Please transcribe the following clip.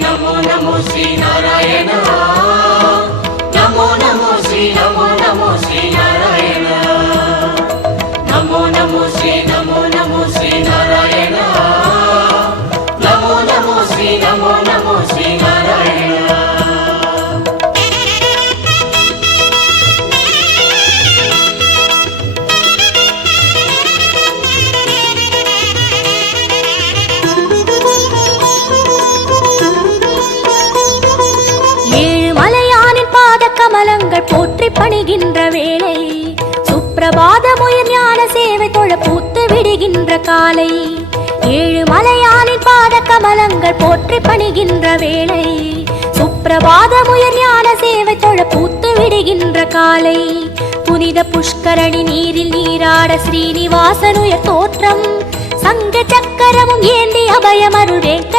नमो नमो श्री नारायण नमो नमो श्री नमो नमो श्री नारायण नमो नमो श्री नारायण नमो नमो श्री नारायण கமலங்கள் போற்றி பணிகின்ற வேளை சுப்பிரபாதமுயர் ஞான சேவை தொழ பூத்து விடுகின்ற காலை ஏழு மலையானின் பாத கமலங்கள் போற்றி பணிகின்ற வேளை சுப்பிரபாதமுயர் ஞான சேவை தொழ பூத்து விடுகின்ற காலை புனித புஷ்கரணி நீரில் நீராட ஸ்ரீனிவாசனுயர் தோற்றம் சங்க சக்கரமும் ஏந்தி அபயமருள் வெங்கடே